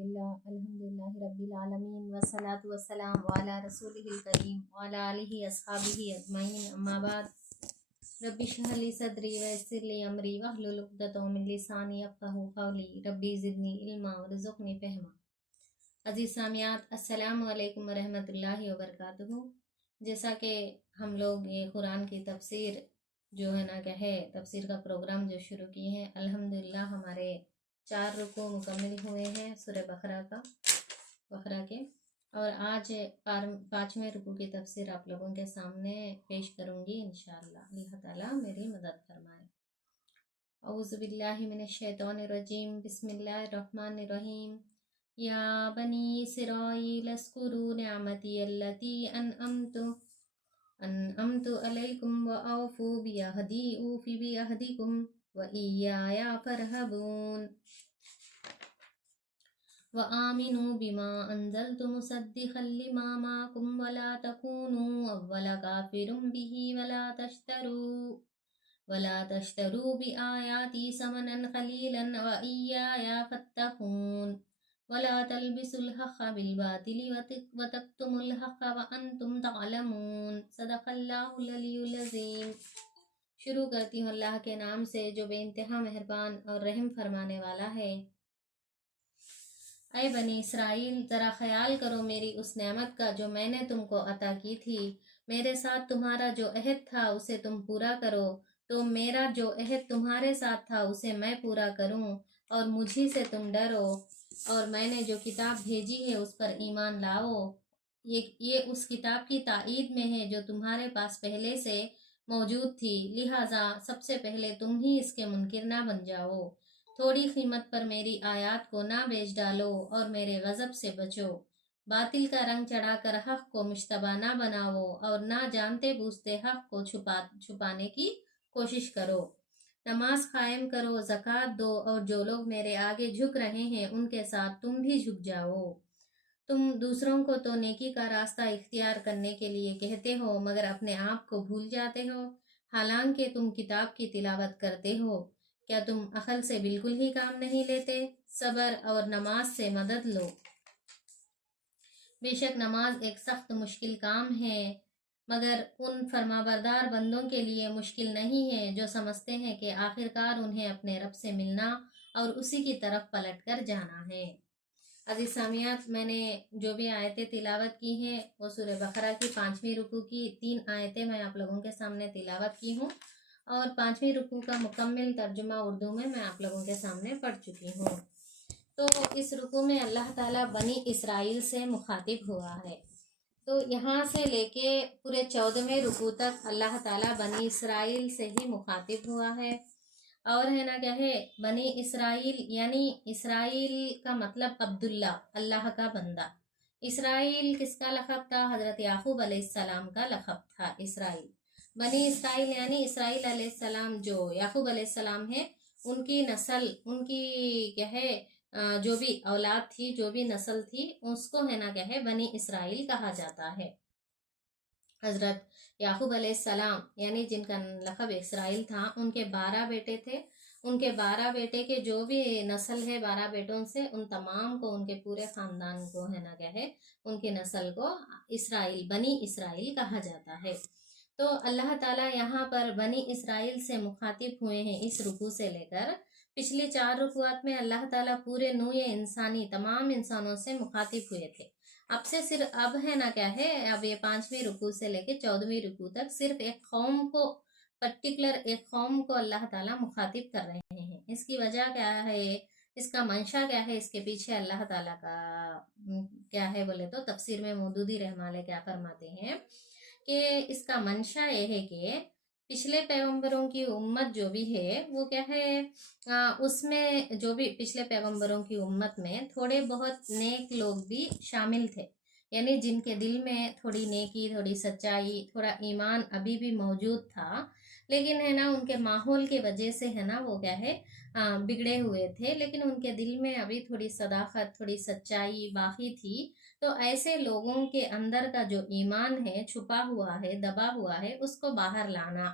الحمدللہ رب العالمین والصلاة والسلام علی رسولہ الکریم وعلی آلہ اصحابہ اجمعین، اما بعد۔ رب اشرح لی صدری ویسر لی امری واحلل عقدۃ من لسانی یفقہوا قولی، ربی زدنی علما وارزقنی فہما۔ عزیز سامعات، السلام علیکم ورحمۃ اللہ وبرکاتہ۔ جیسا کہ ہم لوگ یہ قرآن کی تفسیر جو ہے نا کہ ہے تفسیر کا پروگرام جو شروع کیے ہیں، الحمدللہ ہمارے 4 رکوع مکمل ہوئے ہیں سورہ بقرہ کے، اور آج 5ویں رکوع کی تفسیر آپ لوگوں کے سامنے پیش کروں گی انشاءاللہ۔ اللہ تعالیٰ میری مدد فرمائے۔ اعوذ باللہ من الشیطان الرجیم، بسم اللہ الرحمن الرحیم۔ یا بنی اسرائیل اذکروا نعمتی التی انعمت علیکم واوفوا بعہدی اوف بعہدکم وإیایا فارہبون۔ وآمنوا بما انزلت مصدقا لما معکم ولا تکونوا اول کافر بہ ولا تشتروا بآیاتی ثمنا قلیلا وإیایا فاتقون۔ ولا تلبسوا الحق بالباطل وتکتموا الحق وانتم تعلمون۔ صدق اللہ العلی العظیم۔ شروع کرتی ہوں اللہ کے نام سے جو بے انتہا مہربان اور رحم فرمانے والا ہے۔ اے بنی اسرائیل، ذرا خیال کرو میری اس نعمت کا جو میں نے تم کو عطا کی تھی۔ میرے ساتھ تمہارا جو عہد تھا اسے تم پورا کرو، تو میرا جو عہد تمہارے ساتھ تھا اسے میں پورا کروں، اور مجھی سے تم ڈرو، اور میں نے جو کتاب بھیجی ہے اس پر ایمان لاؤ۔ یہ اس کتاب کی تائید میں ہے جو تمہارے پاس پہلے سے موجود تھی، لہٰذا سب سے پہلے تم ہی اس کے منکر نہ بن جاؤ۔ تھوڑی قیمت پر میری آیات کو نہ بیچ ڈالو اور میرے غضب سے بچو۔ باطل کا رنگ چڑھا کر حق کو مشتبہ نہ بناؤ، اور نہ جانتے بوجھتے حق کو چھپانے کی کوشش کرو۔ نماز قائم کرو، زکوٰۃ دو، اور جو لوگ میرے آگے جھک رہے ہیں ان کے ساتھ تم بھی جھک جاؤ۔ تم دوسروں کو تو نیکی کا راستہ اختیار کرنے کے لیے کہتے ہو، مگر اپنے آپ کو بھول جاتے ہو، حالانکہ تم کتاب کی تلاوت کرتے ہو۔ کیا تم عقل سے بالکل ہی کام نہیں لیتے؟ صبر اور نماز سے مدد لو۔ بے شک نماز ایک سخت مشکل کام ہے، مگر ان فرمانبردار بندوں کے لیے مشکل نہیں ہے جو سمجھتے ہیں کہ آخرکار انہیں اپنے رب سے ملنا اور اسی کی طرف پلٹ کر جانا ہے۔ عزیز سامعات، میں نے جو بھی آیتیں تلاوت کی ہیں وہ سورہ بقرہ کی 5ویں رکوع کی 3 آیتیں میں آپ لوگوں کے سامنے تلاوت کی ہوں، اور 5ویں رکوع کا مکمل ترجمہ اردو میں آپ لوگوں کے سامنے پڑھ چکی ہوں۔ تو اس رکوع میں اللہ تعالیٰ بنی اسرائیل سے مخاطب ہوا ہے، تو یہاں سے لے کے پورے 14ویں رکوع تک اللہ تعالیٰ بنی اسرائیل سے ہی مخاطب ہوا ہے۔ اور ہے نا کیا ہے، بنی اسرائیل یعنی اسرائیل کا مطلب عبداللہ، اللہ کا بندہ۔ اسرائیل کس کا لقب تھا؟ حضرت یعقوب علیہ السلام کا لقب تھا اسرائیل۔ بنی اسرائیل یعنی اسرائیل علیہ السلام جو یعقوب علیہ السلام ہے، ان کی نسل، ان کی کیا ہے جو بھی اولاد تھی، جو بھی نسل تھی، اس کو ہے نا کیا ہے بنی اسرائیل کہا جاتا ہے۔ حضرت یعقوب علیہ السلام یعنی جن کا لقب اسرائیل تھا، ان کے 12 بیٹے تھے۔ ان کے 12 بیٹے کے جو بھی نسل ہے 12 بیٹوں سے، ان تمام کو، ان کے پورے خاندان کو ہے نا کیا ہے ان کی نسل کو اسرائیل، بنی اسرائیل کہا جاتا ہے۔ تو اللہ تعالیٰ یہاں پر بنی اسرائیل سے مخاطب ہوئے ہیں اس رکوع سے لے کر پچھلی 4 رکوعات میں اللہ تعالیٰ پورے نوع انسانی تمام انسانوں سے مخاطب ہوئے تھے۔ اب سے صرف اب ہے نا کیا ہے، اب یہ 5ویں رکوع سے لے کے 14ویں رکوع تک صرف ایک قوم کو، پرٹیکولر ایک قوم کو اللہ تعالیٰ مخاطب کر رہے ہیں۔ اس کی وجہ کیا ہے، اس کا منشا کیا ہے، اس کے پیچھے اللہ تعالیٰ کا کیا ہے بولے تو تفسیر میں مودودی رحمہ اللہ کیا فرماتے ہیں کہ اس کا منشا یہ ہے کہ پچھلے پیغمبروں کی امت جو بھی ہے وہ کیا ہے، اس میں جو بھی پچھلے پیغمبروں کی امت میں تھوڑے بہت نیک لوگ بھی شامل تھے، یعنی جن کے دل میں تھوڑی نیکی، تھوڑی سچائی، تھوڑا ایمان ابھی بھی موجود تھا، لیکن ہے نا ان کے ماحول کی وجہ سے ہے نا وہ کیا ہے بگڑے ہوئے تھے، لیکن ان کے دل میں ابھی تھوڑی صداقت، تھوڑی سچائی باقی تھی۔ تو ایسے لوگوں کے اندر کا جو ایمان ہے چھپا ہوا ہے، دبا ہوا ہے، اس کو باہر لانا،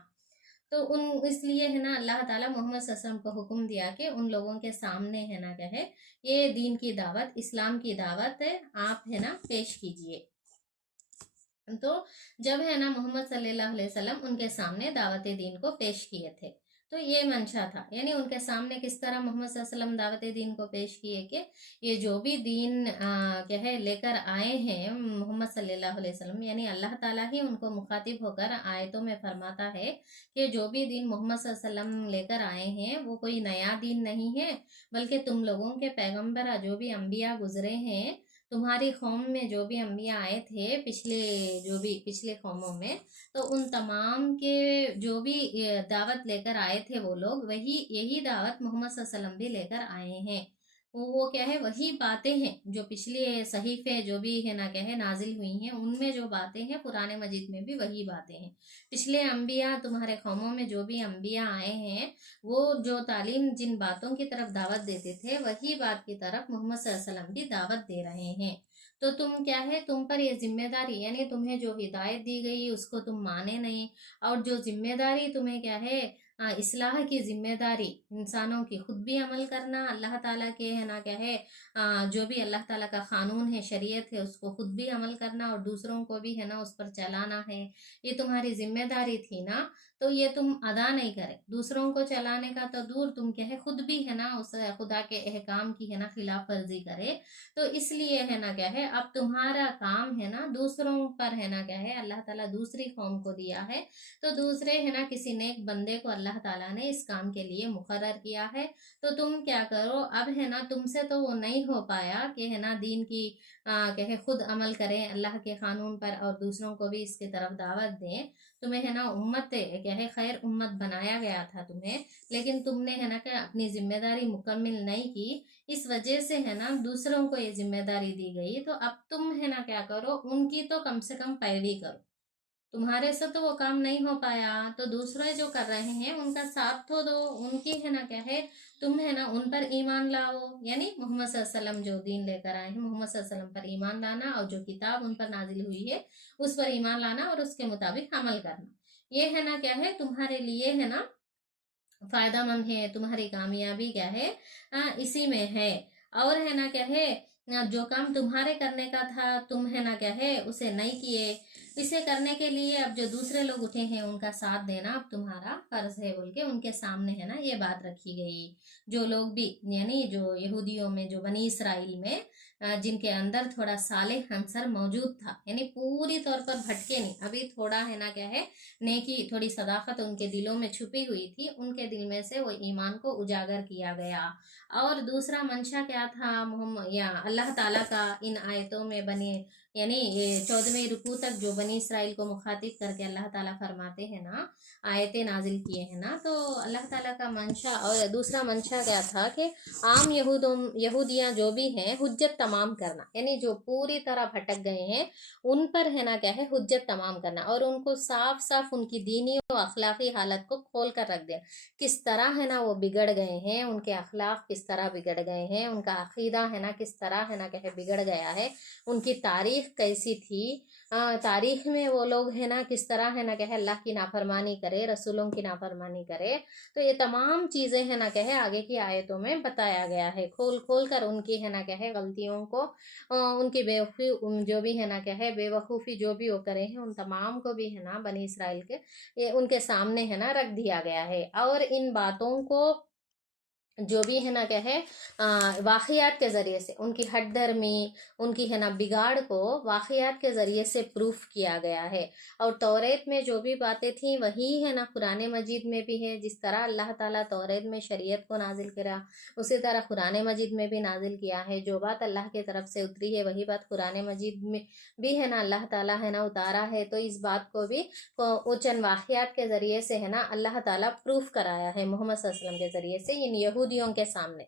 تو اس لیے ہے نا اللہ تعالیٰ محمد صلی اللہ علیہ وسلم کو حکم دیا کہ ان لوگوں کے سامنے ہے نا کیا ہے یہ دین کی دعوت، اسلام کی دعوت ہے، آپ ہے نا پیش کیجئے۔ تو جب ہے نا محمد صلی اللہ علیہ وسلم ان کے سامنے دعوت دین کو پیش کیے تھے، تو یہ منشا تھا، یعنی ان کے سامنے کس طرح محمد صلی اللہ علیہ وسلم دعوت دین کو پیش کیے کہ یہ جو بھی دین کیا ہے لے کر آئے ہیں محمد صلی اللہ علیہ وسلم، یعنی اللہ تعالیٰ ہی ان کو مخاطب ہو کر آیتوں میں فرماتا ہے کہ جو بھی دین محمد صلی اللہ علیہ وسلم لے کر آئے ہیں وہ کوئی نیا دین نہیں ہے، بلکہ تم لوگوں کے پیغمبر جو بھی انبیاء گزرے ہیں، تمہاری قوم میں جو بھی انبیاء آئے تھے پچھلے قوموں میں، تو ان تمام کے جو بھی دعوت لے کر آئے تھے وہ لوگ، یہی دعوت محمد صلی اللہ علیہ وسلم بھی لے کر آئے ہیں۔ وہ کیا ہے وہی باتیں ہیں جو پچھلے صحیفے جو بھی ہے نا کیا ہے نازل ہوئی ہیں، ان میں جو باتیں ہیں قرآن مجید میں بھی وہی باتیں ہیں۔ پچھلے انبیاء تمہارے قوموں میں جو بھی انبیاء آئے ہیں، وہ جو تعلیم جن باتوں کی طرف دعوت دیتے تھے وہی بات کی طرف محمد صلی اللہ علیہ وسلم بھی دعوت دے رہے ہیں۔ تو تم کیا ہے تم پر یہ ذمہ داری، یعنی تمہیں جو ہدایت دی گئی اس کو تم مانے نہیں، اور جو ذمہ داری تمہیں کیا ہے اصلاح کی ذمہ داری انسانوں کی، خود بھی عمل کرنا، اللہ تعالیٰ کے ہے نا کیا ہے جو بھی اللہ تعالیٰ کا قانون ہے، شریعت ہے، اس کو خود بھی عمل کرنا اور دوسروں کو بھی ہے نا اس پر چلانا ہے، یہ تمہاری ذمہ داری تھی نا، تو یہ تم ادا نہیں کرے۔ دوسروں کو چلانے کا تو دور، تم کیا ہے خود بھی ہے نا اس خدا کے احکام کی ہے نا خلاف ورزی کرے۔ تو اس لیے ہے نا کیا ہے اب تمہارا کام ہے نا دوسروں پر ہے نا کیا ہے اللہ تعالیٰ دوسری قوم کو دیا ہے، تو دوسرے ہے نا کسی نیک بندے کو اللہ تعالیٰ نے اس کام کے لیے مقرر کیا ہے، تو تم کیا کرو اب ہے نا تم سے تو وہ نہیں ہو پایا کہ ہے نا دین کی کیا ہے خود عمل کریں اللہ کے قانون پر اور دوسروں کو بھی اس کی طرف دعوت دیں۔ تمہیں ہے نا امت کیا ہے خیر امت بنایا گیا تھا تمہیں، لیکن تم نے ہے نا کہ اپنی ذمہ داری مکمل نہیں کی، اس وجہ سے ہے نا دوسروں کو یہ ذمہ داری دی گئی، تو اب تم ہے نا کیا کرو ان کی تو کم سے کم پیروی کرو، تمہارے سے تو وہ کام نہیں ہو پایا، تو دوسرے جو کر رہے ہیں ان کا ساتھ تو دو، ان کی ہے نا کیا ہے تم ہے نا ان پر ایمان لاؤ، یعنی محمد صلی اللہ علیہ وسلم جو دین لے کر آئے ہیں محمد صلی اللہ علیہ وسلم پر ایمان لانا، اور جو کتاب ان پر نازل ہوئی ہے اس پر ایمان لانا اور اس کے مطابق عمل کرنا، یہ ہے نا کیا ہے تمہارے لیے ہے نا فائدہ مند ہے، تمہاری کامیابی کیا ہے اسی میں ہے۔ اور ہے نا کیا ہے جو کام تمہارے کرنے کا تھا تم ہے نا کیا ہے اسے نہیں کیے، اسے کرنے کے لیے اب جو دوسرے لوگ اٹھے ہیں ان کا ساتھ دینا اب تمہارا فرض ہے بول کے ان کے سامنے ہے نا یہ بات رکھی گئی۔ جو لوگ بھی یعنی جو یہودیوں میں جو بنی اسرائیل میں جن کے اندر تھوڑا صالح عنصر موجود تھا، یعنی پوری طور پر بھٹکے نہیں، ابھی تھوڑا ہے نا کیا ہے نیکی تھوڑی صداقت ان کے دلوں میں چھپی ہوئی تھی، ان کے دل میں سے وہ ایمان کو اجاگر کیا گیا۔ اور دوسرا منشا کیا تھا محمد یا اللہ تعالیٰ کا ان آیتوں میں یعنی یہ 14ویں رکوع تک جو بنی اسرائیل کو مخاطب کر کے اللہ تعالیٰ فرماتے ہیں نا آیتیں نازل کیے ہیں نا، تو اللہ تعالیٰ کا منشا اور دوسرا منشا کیا تھا کہ عام یہودیاں جو بھی ہیں حجت تمام کرنا، یعنی جو پوری طرح بھٹک گئے ہیں ان پر ہے نا کیا ہے حجت تمام کرنا، اور ان کو صاف صاف ان کی دینی و اخلاقی حالت کو کھول کر رکھ دیا، کس طرح ہے نا وہ بگڑ گئے ہیں، ان کے اخلاق کس طرح بگڑ گئے ہیں، ان کا عقیدہ ہے نا کس طرح ہے نا کہ بگڑ گیا ہے، ان کی تاریخ کیسی تھی، تاریخ میں وہ لوگ ہے نا کس طرح ہے نا کہ اللہ کی نافرمانی کرے، رسولوں کی نافرمانی کرے، تو یہ تمام چیزیں ہے نا کہ آگے کی آیتوں میں بتایا گیا ہے، کھول کھول کر ان کی ہے نا کہ غلطیوں کو، ان کی بیوقوفی جو بھی ہے نا کہ بے وقوفی جو بھی وہ کرے ہیں ان تمام کو بھی ہے نا بنی اسرائیل کے ان کے سامنے ہے نا رکھ دیا گیا ہے، اور ان باتوں کو جو بھی ہے نا کہ واقعات کے ذریعے سے ان کی ہٹ درمی ان کی ہے نا بگاڑ کو واقعات کے ذریعے سے پروف کیا گیا ہے، اور توریت میں جو بھی باتیں تھیں وہی ہے نا قرآن مجید میں بھی ہے، جس طرح اللہ تعالیٰ توریت میں شریعت کو نازل کرا اسی طرح قرآن مجید میں بھی نازل کیا ہے، جو بات اللہ کی طرف سے اتری ہے وہی بات قرآن مجید میں بھی ہے نا اللہ تعالیٰ ہے نا اتارا ہے، تو اس بات کو بھی چند واقعات کے ذریعے سے ہے نا اللہ تعالیٰ پروف کرایا ہے محمد صلی اللہ علیہ وسلم کے ذریعے سے ان یہودیوں کے سامنے،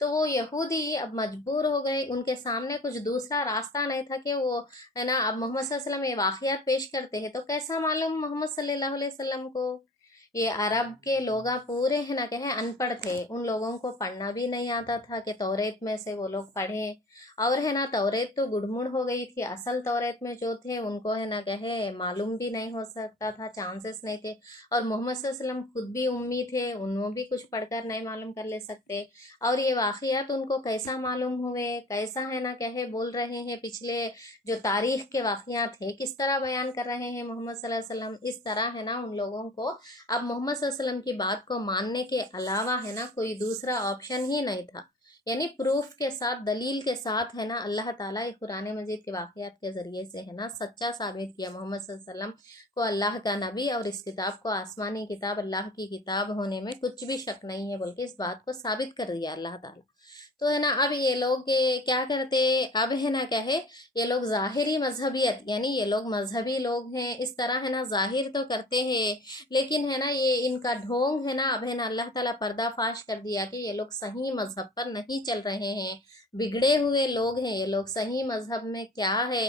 تو وہ یہودی اب مجبور ہو گئے، ان کے سامنے کچھ دوسرا راستہ نہیں تھا کہ وہ ہے نا اب محمد صلی اللہ علیہ وسلم یہ واقعات پیش کرتے ہیں تو کیسا معلوم محمد صلی اللہ علیہ وسلم کو ये अरब के लोग पूरे है ना कहे अनपढ़ थे, उन लोगों को पढ़ना भी नहीं आता था कि तौरेत में से वो लोग पढ़ें। और है ना तौरेत तो गुड़मुड़ हो गई थी, असल तौरेत में जो थे उनको है ना कहे मालूम भी नहीं हो सकता था, चांसेस नहीं थे। और मोहम्मद सल्लल्लाहु अलैहि वसल्लम खुद भी उम्मी थे, उन्होंने भी कुछ पढ़कर नहीं मालूम कर ले सकते। और ये वाक़ियात उनको कैसा मालूम हुए, कैसा है ना कहे बोल रहे हैं, पिछले जो तारीख के वाक़ियात थे किस तरह बयान कर रहे हैं मोहम्मद सल्लल्लाहु अलैहि वसल्लम, इस तरह है ना उन लोगों को अब मोहम्मद सल्लल्लाहु अलैहि वसल्लम की बात को मानने के अलावा है ना कोई दूसरा ऑप्शन ही नहीं था। यानी प्रूफ के साथ, दलील के साथ है ना अल्लाह ताला एक कुरान मजीद के वाक़ियात के ज़रिए से है ना सच्चा साबित किया मोहम्मद सल्लल्लाहु अलैहि वसल्लम को अल्लाह का नबी, और इस किताब को आसमानी किताब, अल्लाह की किताब होने में कुछ भी शक नहीं है, बल्कि इस बात को साबित कर दिया अल्लाह ताला। तो है ना अब ये लोग क्या करते, अब है ना क्या है, ये लोग ज़ाहिरी मजहबियत, यानी ये लोग मजहबी लोग हैं इस तरह है ना ज़ाहिर तो करते हैं, लेकिन है ना ये इनका ढोंग है ना अब है ना अल्लाह ताला पर्दाफाश कर दिया कि ये लोग सही मजहब पर नहीं चल रहे हैं, बिगड़े हुए लोग हैं ये लोग। सही मजहब में क्या है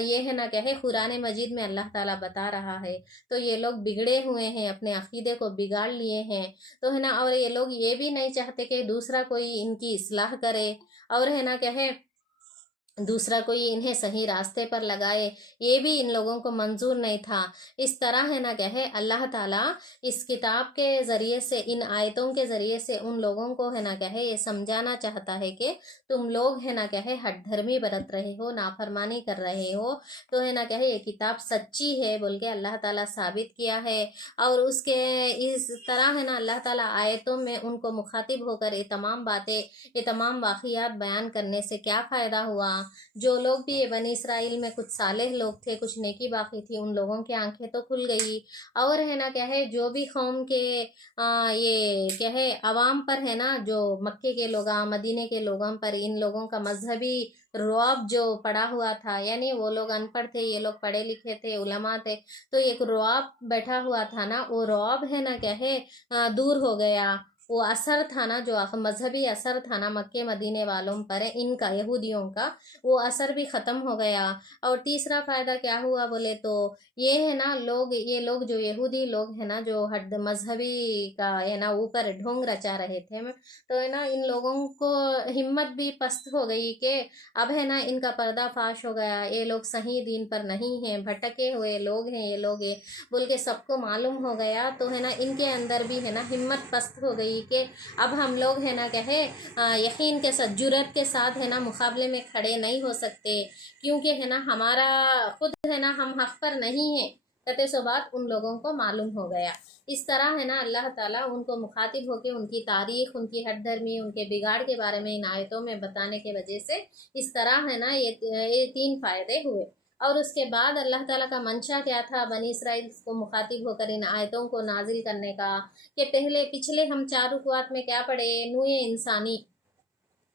ये है ना क्या है कुरान मजीद में अल्लाह ताला बता रहा है। तो ये लोग बिगड़े हुए हैं, अपने अकीदे को बिगाड़ लिए हैं। तो है ना और ये लोग ये भी नहीं चाहते कि दूसरा कोई इनकी इस्लाह करे, और है ना क्या है दूसरा कोई इन्हें सही रास्ते पर लगाए, ये भी इन लोगों को मंजूर नहीं था। इस तरह है ना क्या है अल्लाह ताला इस किताब के ज़रिए से, इन आयतों के ज़रिए से उन लोगों को है ना क्या है ये समझाना चाहता है कि तुम लोग है ना क्या है हठधर्मी बरत रहे हो, नाफरमानी कर रहे हो, तो है ना क्या है ये किताब सच्ची है बोल के अल्लाह ताला साबित किया है। और उसके इस तरह है ना अल्लाह ताला आयतों में उनको मुखातिब होकर ये तमाम बातें, ये तमाम वाक़ियात बयान करने से क्या फ़ायदा हुआ। जो लोग भी ये बनी इसराइल में कुछ सालेह लोग थे, कुछ नेकी बाकी थी, उन लोगों की आंखें तो खुल गई। और है ना क्या है जो भी कौम के ये क्या है अवाम पर है ना, जो मक्के के लोग, मदीने के लोगों पर इन लोगों का मजहबी रौब जो पड़ा हुआ था, यानी वो लोग अनपढ़ थे, ये लोग पढ़े लिखे थे, उलमा थे, तो एक रौब बैठा हुआ था ना, वो रौब है ना क्या है दूर हो गया। वो असर था ना, जो मजहबी असर था ना मक्के मदीने वालों पर, इनका यहूदियों का, वो असर भी ख़त्म हो गया। और तीसरा फ़ायदा क्या हुआ बोले तो ये है ना लोग, ये लोग जो यहूदी लोग हैं ना, जो हद मजहबी का है ना ऊपर ढोंग रचा रहे थे, तो है ना इन लोगों को हिम्मत भी पस्त हो गई कि अब है ना इनका पर्दाफाश हो गया, ये लोग सही दीन पर नहीं हैं, भटके हुए लोग हैं ये लोग, बोल के सबको मालूम हो गया। तो है ना इनके अंदर भी है ना हिम्मत पस्त हो गई कि अब हम लोग है ना कहे यकीन के साथ, जुर्रत के साथ है ना मुकाबले में खड़े नहीं हो सकते, क्योंकि है ना हमारा खुद है ना हम हक पर नहीं है। कते सो बात उन लोगों को मालूम हो गया। इस तरह है ना अल्लाह ताला उनको मुखातिब होके उनकी तारीख, उनकी हठधर्मी, उनके बिगाड़ के बारे में इन आयतों में बताने के वजह से इस तरह है ना ये तीन फ़ायदे हुए। और उसके बाद अल्लाह ताला का मंशा क्या था बनी इसराइल को मुखातिब होकर इन आयतों को नाजिल करने का, कि पहले पिछले हम 4 रुकूआत में क्या पढ़े, नूए इंसानी,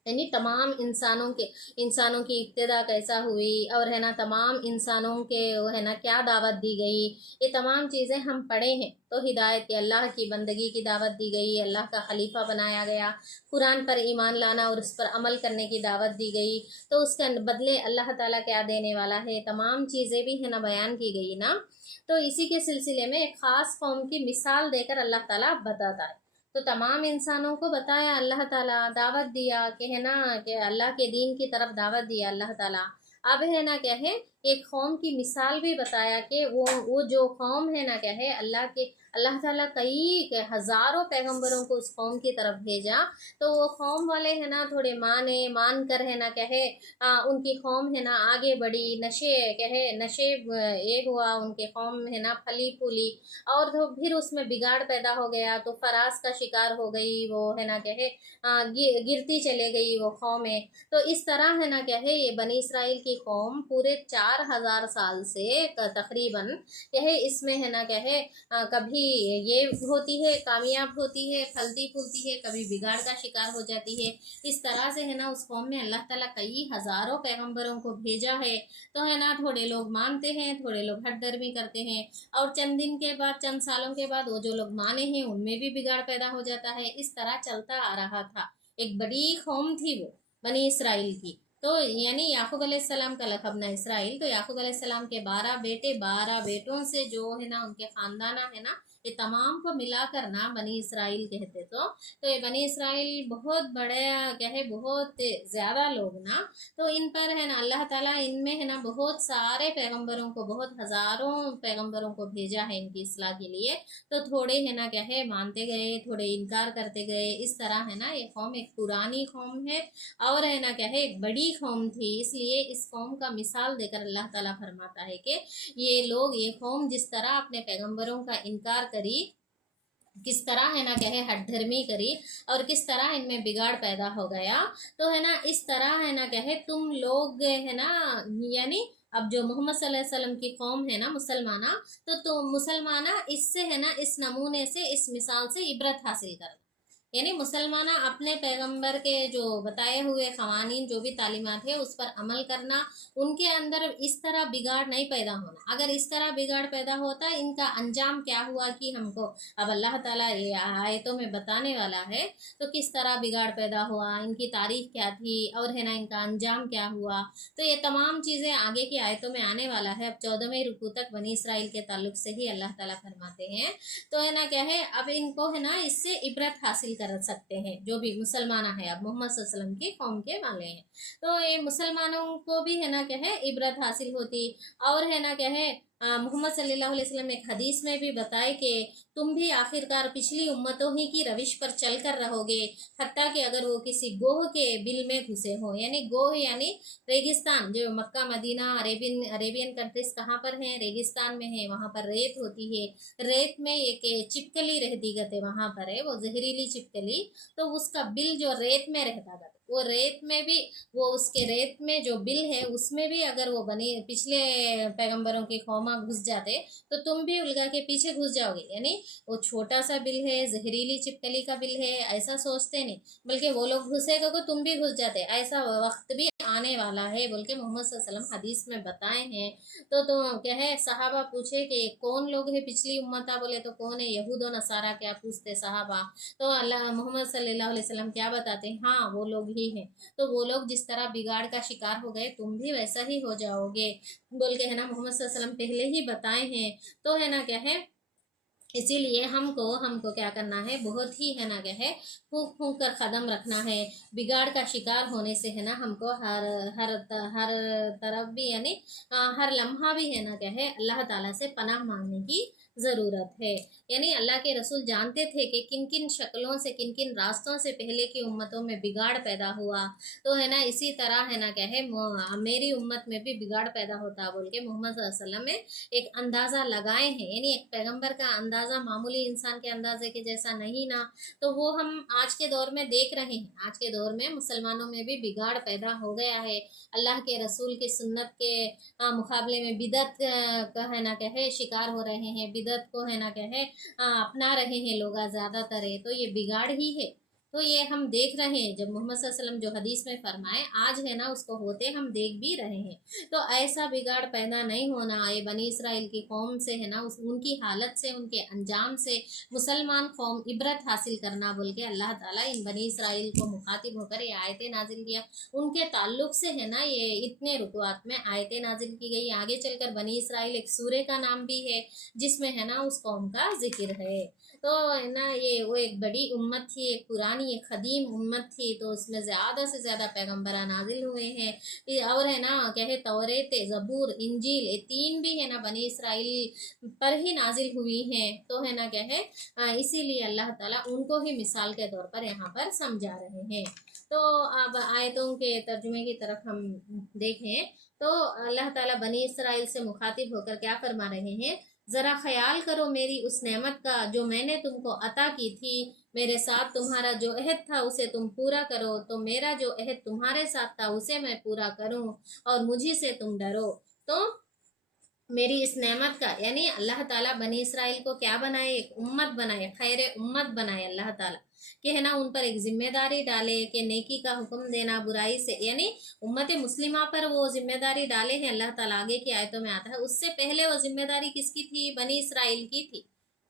यानी तमाम इंसानों की इब्तिदा कैसा हुई, और है ना तमाम इंसानों के वो है ना क्या दावत दी गई, ये तमाम चीज़ें हम पढ़े हैं। तो हिदायत की, अल्लाह की बंदगी की दावत दी गई, अल्लाह का खलीफा बनाया गया, कुरान पर ईमान लाना और उस पर अमल करने की दावत दी गई, तो उसके बदले अल्लाह ताला क्या देने वाला है, तमाम चीज़ें भी है ना बयान की गई ना। तो इसी के सिलसिले में एक ख़ास कौम की मिसाल देकर अल्लाह ताला बताता है। तो तमाम इंसानों को बताया अल्लाह ताला, दावत दिया कि है ना कि अल्लाह के दीन की तरफ दावत दिया अल्लाह ताला। अब है ना क्या है एक कौम की मिसाल भी बताया कि वो जो कौम है ना क्या है अल्लाह ताला कई हज़ारों पैगंबरों को उस कौम की तरफ भेजा, तो वो कौम वाले है ना थोड़े मान कर है ना क्या है उनकी कौम है ना आगे बढ़ी, नशे ये हुआ, उनके कौम है ना फली फूली, और तो फिर उसमें बिगाड़ पैदा हो गया, तो फराज का शिकार हो गई वो है ना क्या है गिरती चले गई वो कौमें। तो इस तरह है ना क्या है ये बनी इसराइल की कौम पूरे 4000 साल से तकरीबन क्या है इसमें है ना क्या है कभी ये होती है, कामयाब होती है, फलती फूलती है, कभी बिगाड़ का शिकार हो जाती है। इस तरह से है ना उस कौम में अल्लाह ताला कई हज़ारों पैगंबरों को भेजा है। तो है ना थोड़े लोग मानते हैं, थोड़े लोग हठधर्मी करते हैं, और चंद दिन के बाद, चंद सालों के बाद वो जो लोग माने हैं उनमें भी बिगाड़ पैदा हो जाता है। इस तरह चलता आ रहा था। एक बड़ी कौम थी वो बनी इसराइल की। तो यानी याकूब अलैहिस्सलाम का लक़ब ना इसराइल, तो याकूब अलैहिस्सलाम के 12 बेटे, 12 बेटों से जो है ना उनके खानदाना है ना ये तमाम को मिलाकर ना बनी इसराइल कहते। तो ये बनी इसराइल बहुत बड़े क्या है, बहुत ज़्यादा लोग ना, तो इन पर है ना अल्लाह ताला इनमें है ना बहुत सारे पैगंबरों को, बहुत हज़ारों पैगंबरों को भेजा है इनकी इस्लाह के लिए। तो थोड़े है ना क्या है मानते गए, थोड़े इनकार करते गए, इस तरह है ना ये कौम एक पुरानी कौम है और है ना क्या है एक बड़ी कौम थी। इसलिए इस कौम का मिसाल देकर अल्लाह ताला फरमाता है कि ये लोग, ये कौम जिस तरह अपने पैगंबरों का इनकार करी, किस तरह है ना क्या है हठधर्मी करी और किस तरह इनमें बिगाड़ पैदा हो गया, तो है ना इस तरह है ना क्या है तुम लोग है ना, यानी अब जो मोहम्मद सल्लल्लाहु अलैहि वसल्लम की कौम है ना मुसलमाना, तो मुसलमाना इससे है ना इस नमूने से, इस मिसाल से इबरत हासिल कर, यानी मुसलमाना अपने पैगंबर के जो बताए हुए क़वानीन, जो भी तालीमात है उस पर अमल करना, उनके अंदर इस तरह बिगाड़ नहीं पैदा होना। अगर इस तरह बिगाड़ पैदा होता, इनका अंजाम क्या हुआ कि हमको अब अल्लाह ताला ये आयतों में बताने वाला है। तो किस तरह बिगाड़ पैदा हुआ, इनकी तारीख क्या थी और है ना इनका अंजाम क्या हुआ, तो ये तमाम चीज़ें आगे की आयतों में आने वाला है। अब 14वें रुकू तक बनी इसराइल के ताल्लुक से ही अल्लाह ताला फरमाते हैं। तो है ना क्या है अब इनको है ना इससे इबरत हासिल कर सकते हैं जो भी मुसलमान है, अब मोहम्मद सल्लल्लाहु अलैहि वसल्लम की कौम के वाले हैं। तो ये मुसलमानों को भी है ना क्या है इबरत हासिल होती। और है ना क्या है मोहम्मद सल्लल्लाहु अलैहि वसल्लम एक हदीस में भी बताए कि तुम भी आखिरकार पिछली उम्मतों ही की रविश पर चल कर रहोगे, हत्ता कि अगर वो किसी गोह के बिल में घुसे हो, यानी गोह यानी रेगिस्तान, जो मक्का मदीना अरेबियन कंट्रीज कहाँ पर हैं, रेगिस्तान में है, वहाँ पर रेत होती है, रेत में एक चिपकली रहती गते वहाँ पर है, वो जहरीली चिपकली, तो उसका बिल जो रेत में रहता गते, वो रेत में भी, वो उसके रेत में जो बिल है उसमें भी अगर वो बनी पिछले पैगंबरों की कौमा घुस जाते तो तुम भी उलगा के पीछे घुस जाओगे। यानी वो छोटा सा बिल है, जहरीली चिपकली का बिल है, ऐसा सोचते नहीं, बल्कि वो लोग घुसेगा तो तुम भी घुस जाते, ऐसा वक्त भी आने वाला है बोल के मोहम्मद सल्लल्लाहु अलैहि वसल्लम हदीस में बताए हैं। तो क्या है, सहाबा पूछे कि कौन लोग है पिछली उम्मता, बोले तो कौन है, यहूद और नसारा, क्या पूछते सहाबा। तो अल्लाह मोहम्मद सल्लल्लाहु अलैहि वसल्लम क्या बताते हैं, हाँ वो लोग ही हैं। तो वो लोग जिस तरह बिगाड़ का शिकार हो गए, तुम भी वैसा ही हो जाओगे बोल के है ना मोहम्मद सल्लल्लाहु अलैहि वसल्लम पहले ही बताए हैं। तो है ना क्या है, इसीलिए हमको हमको क्या करना है, बहुत ही है ना क्या है फूंक फूंक कर कदम रखना है। बिगाड़ का शिकार होने से है ना हमको हर हर हर तरफ भी, यानी हर लम्हा भी है ना क्या है अल्लाह ताला से पनाह मांगने की ज़रूरत है। यानी अल्लाह के रसूल जानते थे कि किन किन शक्लों से, किन किन रास्तों से पहले की उम्मतों में बिगाड़ पैदा हुआ, तो है ना इसी तरह है ना क्या है मेरी उम्मत में भी बिगाड़ पैदा होता बोल के मोहम्मद सल्लल्लाहु अलैहि वसल्लम ने एक अंदाज़ा लगाए हैं। यानी एक पैगंबर का अंदाज़ा मामूली इंसान के अंदाजे के जैसा नहीं ना, तो वो हम आज के दौर में देख रहे हैं। आज के दौर में मुसलमानों में भी बिगाड़ पैदा हो गया है। अल्लाह के रसूल की सुन्नत के मुकाबले में बिदत का है ना क्या है शिकार हो रहे हैं, बिदत को है ना क्या है अपना रहे हैं लोग ज़्यादातर है, तो ये बिगाड़ ही है। तो ये हम देख रहे हैं, जब मोहम्मद सल्लल्लाहु अलैहि वसल्लम जो हदीस में फरमाए आज है ना उसको होते हम देख भी रहे हैं। तो ऐसा बिगाड़ पैदा नहीं होना, ये बनी इसराइल की कौम से है ना उनकी हालत से, उनके अंजाम से मुसलमान कौम इबरत हासिल करना बोल के अल्लाह ताला इन बनी इसराइल को मुखातिब होकर ये आयतें नाजिल किया। उनके ताल्लुक से है ना ये इतने रुकूआत में आयतें नाजिल की गई। आगे चलकर बनी इसराइल एक सूरे का नाम भी है जिसमें है ना उस कौम का जिक्र है। तो है ना ये वो एक बड़ी उम्मत थी, एक पुरानी, एक कदीम उम्मत थी, तो उसमें ज़्यादा से ज़्यादा पैगम्बर नाजिल हुए हैं। और है ना क्या है तौरेत, ज़बूर, इंजील, ये तीन भी है ना बनी इसराइल पर ही नाजिल हुई हैं। तो है ना क्या है इसीलिए अल्लाह ताला उनको ही मिसाल के तौर पर यहाँ पर समझा रहे हैं। तो अब आयतों के तर्जुमे की तरफ हम देखें तो अल्लाह ताला बनी इसराइल से मुखातिब होकर क्या फरमा रहे हैं, ज़रा ख्याल करो मेरी उस नेमत का जो मैंने तुमको अता की थी, मेरे साथ तुम्हारा जो अहद था उसे तुम पूरा करो, तो मेरा जो अहद तुम्हारे साथ था उसे मैं पूरा करूं और मुझी से तुम डरो। तो मेरी इस नेमत का, यानी अल्लाह ताला बनी इसराइल को क्या बनाए, एक उम्मत बनाए, खैर उम्मत बनाए अल्लाह ताला कि है ना उन पर एक जिम्मेदारी डाले कि नेकी का हुक्म देना, बुराई से, यानी उम्मत मुस्लिमा पर वो जिम्मेदारी डाले हैं अल्लाह ताला। आगे की आयतों में आता है उससे पहले वो जिम्मेदारी किसकी थी, बनी इसराइल की थी।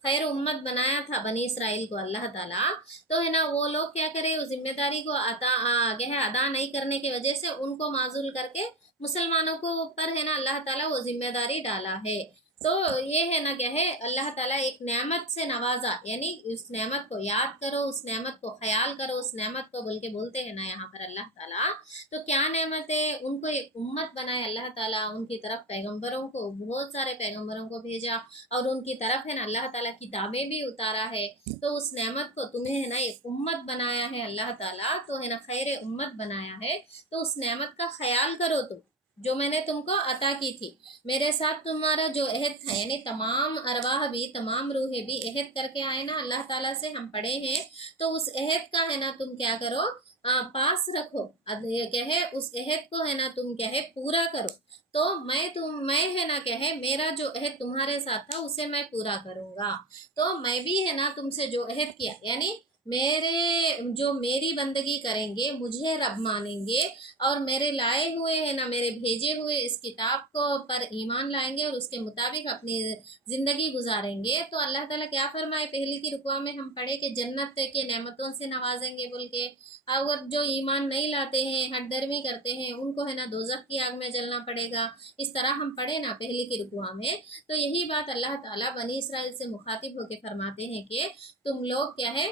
खैर उम्मत बनाया था बनी इसराइल को अल्लाह ताला। तो है ना वो लोग क्या करे, उस जिम्मेदारी को आगे है अदा नहीं करने की वजह से उनको माजूल करके मुसलमानों को ऊपर है ना अल्लाह ताला वो जिम्मेदारी डाला है। तो ये है ना क्या है, अल्लाह ताला एक नेमत से नवाजा, यानी उस नेमत को याद करो, उस नेमत को ख्याल करो, उस नेमत को बोल के बोलते हैं ना यहाँ पर अल्लाह ताला। तो क्या नेमत है, उनको एक उम्मत बनाए अल्लाह ताला, उनकी तरफ पैगंबरों को, बहुत सारे पैगंबरों को भेजा, और उनकी तरफ है ना अल्लाह ताला किताबें भी उतारा है। तो उस नेमत को तुम्हें है ना एक उम्मत बनाया है अल्लाह ताला, तो है ना खैर उम्मत बनाया है। तो उस नेमत का ख्याल करो तुम, जो मैंने तुमको अता की थी। मेरे साथ तुम्हारा जो अहद था, यानी तमाम अरवाह भी, तमाम रूहें भी अहद करके आए ना अल्लाह ताला से, हम पढ़े हैं। तो उस अहद का है ना तुम क्या करो, पास रखो। ये क्या है, उस अहद को है ना तुम क्या है पूरा करो। तो मैं है ना क्या है, मेरा जो अहद तुम्हारे साथ था उसे मैं पूरा करूंगा। तो मैं भी है ना तुमसे जो अहद किया, यानी मेरे जो मेरी बंदगी करेंगे, मुझे रब मानेंगे, और मेरे लाए हुए है ना, मेरे भेजे हुए इस किताब को पर ईमान लाएंगे और उसके मुताबिक अपनी जिंदगी गुजारेंगे, तो अल्लाह ताला क्या फरमाए, पहली की रुकवा में हम पढ़े कि जन्नत के नेमतों से नवाजेंगे बोल के। और जो ईमान नहीं लाते हैं, हटदर्मी करते हैं, उनको है ना दोजख की आग में जलना पड़ेगा। इस तरह हम पढ़े ना पहली की रुकवा में। तो यही बात अल्लाह ताला बनी इसराइल से मुखातिब होकर फरमाते हैं कि तुम लोग क्या है,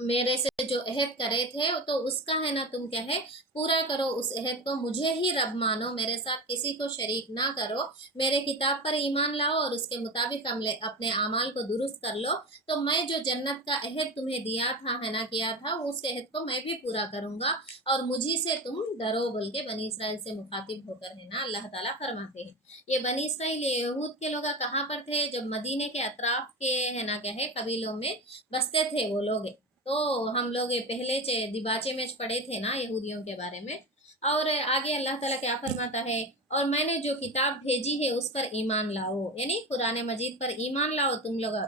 मेरे से जो अहद करे थे तो उसका है ना तुम क्या है पूरा करो, उस अहद को, मुझे ही रब मानो, मेरे साथ किसी को शरीक ना करो, मेरे किताब पर ईमान लाओ और उसके मुताबिक अमले अपने अमाल को दुरुस्त कर लो। तो मैं जो जन्नत का अहद तुम्हें दिया था है ना, किया था, उस अहद को मैं भी पूरा करूंगा, और मुझी से तुम डरो बोल के बनी इसराइल से मुखातिब होकर है ना अल्लाह ताला फरमाते हैं। ये बनी इसराइल, ये यहूद के लोग कहाँ पर थे, जब मदीने के अतराफ के है ना क्या है कबीलों में बसते थे वो लोग। तो हम लोग ये पहले दिबाचे में पढ़े थे ना यहूदियों के बारे में। और आगे अल्लाह ताला क्या फरमाता है, और मैंने जो किताब भेजी है उस पर ईमान लाओ, यानी कुरान मजीद पर ईमान लाओ तुम लोग।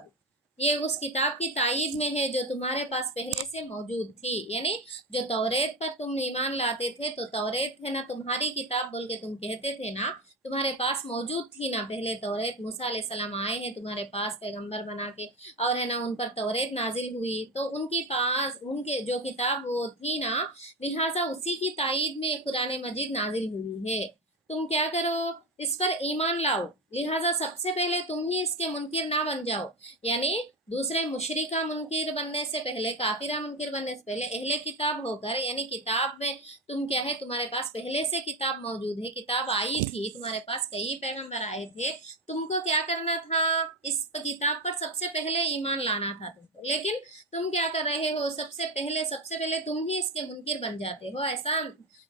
ये उस किताब की तायीद में है जो तुम्हारे पास पहले से मौजूद थी, यानी जो तौरेत पर तुम ईमान लाते थे, तो तौरेत है ना तुम्हारी किताब बोल के तुम कहते थे ना, तुम्हारे पास मौजूद थी ना पहले तौरेत। मूसा अलैहिस्सलाम आए हैं तुम्हारे पास पैगंबर बना के, और है ना उन पर तौरेत नाजिल हुई, तो उनके पास उनके जो किताब वो थी ना, लिहाजा उसी की तायीद में कुरान मजीद नाजिल हुई है। तुम क्या करो, इस पर ईमान लाओ, लिहाजा सबसे पहले तुम ही इसके मुनकिर ना बन जाओ। यानी दूसरे मुशरिका मुनकिर बनने से पहले, काफिरा मुनकिर बनने से पहले अहले किताब होकर, यानी किताब में तुम क्या है, तुम्हारे पास पहले से किताब मौजूद है, किताब आई थी तुम्हारे पास, कई पैगंबर आए थे, तुमको क्या करना था, इस किताब पर सबसे पहले ईमान लाना था तुमको। लेकिन तुम क्या कर रहे हो, सबसे पहले तुम ही इसके मुनकिर बन जाते हो। ऐसा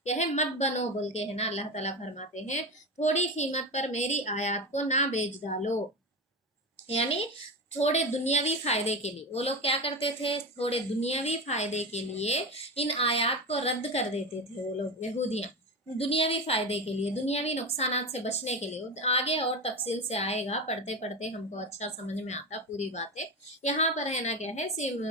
यह मत बनो बोल के है ना अल्लाह ताला फरमाते हैं, थोड़ी कीमत पर मेरी आयत को ना बेच डालो। यानी थोड़े दुनियावी फायदे के लिए वो लोग क्या करते थे, थोड़े दुनियावी फायदे के लिए इन आयात को रद्द कर देते थे वो लोग यहूदियाँ, दुनियावी फायदे के लिए, दुनियावी नुकसानात से बचने के लिए। आगे और तफसील से आएगा, पढ़ते पढ़ते हमको अच्छा समझ में आता पूरी बातें। यहाँ पर है ना क्या है,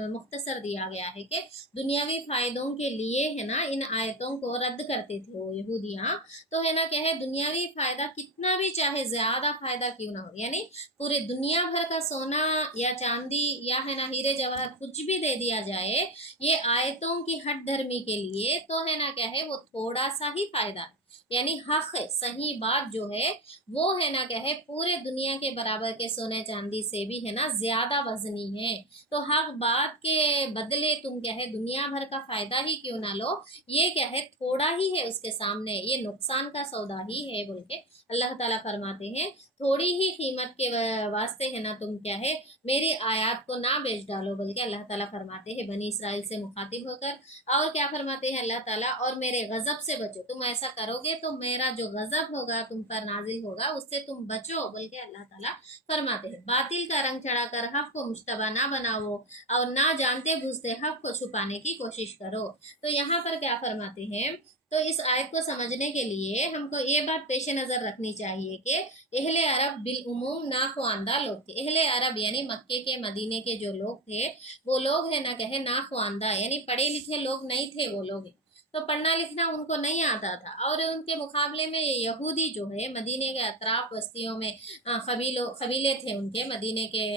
मुख्तसर दिया गया है कि दुनियावी फायदों के लिए है ना इन आयतों को रद्द करते थे वो यहूदियाँ। तो है ना क्या है, दुनियावी फायदा कितना भी चाहे ज्यादा फायदा क्यों ना हो, यानी पूरे दुनिया भर का सोना या चांदी या है ना हीरे जवाहर कुछ भी दे दिया जाए ये आयतों की हट धर्मी के लिए, तो है ना क्या है, वो थोड़ा सा ही फायदा है। यानी हक है, सही बात जो है वो है ना क्या है, पूरे दुनिया के बराबर के सोने चांदी से भी है ना ज्यादा वजनी है। तो हक बात के बदले तुम क्या है दुनिया भर का फायदा ही क्यों ना लो, ये क्या है थोड़ा ही है उसके सामने, ये नुकसान का सौदा ही है बोल के अल्लाह ताला फरमाते हैं। थोड़ी ही कीमत के वास्ते है ना तुम क्या है मेरी आयत को ना बेच डालो बोल के अल्लाह ताला फरमाते हैं बनी इसराइल से मुखातिब होकर। और क्या फरमाते हैं अल्लाह ताला, और मेरे गजब से बचो, तुम ऐसा करोगे तो मेरा जो गजब होगा तुम पर नाजिल होगा उससे तुम बचो बोल के अल्लाह ताला फरमाते हैं। बातिल का रंग चढ़ाकर हक को मुश्तबा ना बनाओ, और ना जानते बूझते हक को छुपाने की कोशिश करो। तो यहाँ पर क्या फरमाते हैं, तो इस आयत को समझने के लिए हमको ये बात पेश नज़र रखनी चाहिए कि अहले अरब बिल उमूम नाख्वानदा लोग थे। अहले अरब यानी मक्के के मदीने के जो लोग थे वो लोग है ना कहे नाख्वानदा, यानी पढ़े लिखे लोग नहीं थे वो लोग, तो पढ़ना लिखना उनको नहीं आता था। और उनके मुकाबले में यहूदी जो है मदीने के अतराफ बस्तियों में कबीले थे उनके मदीने के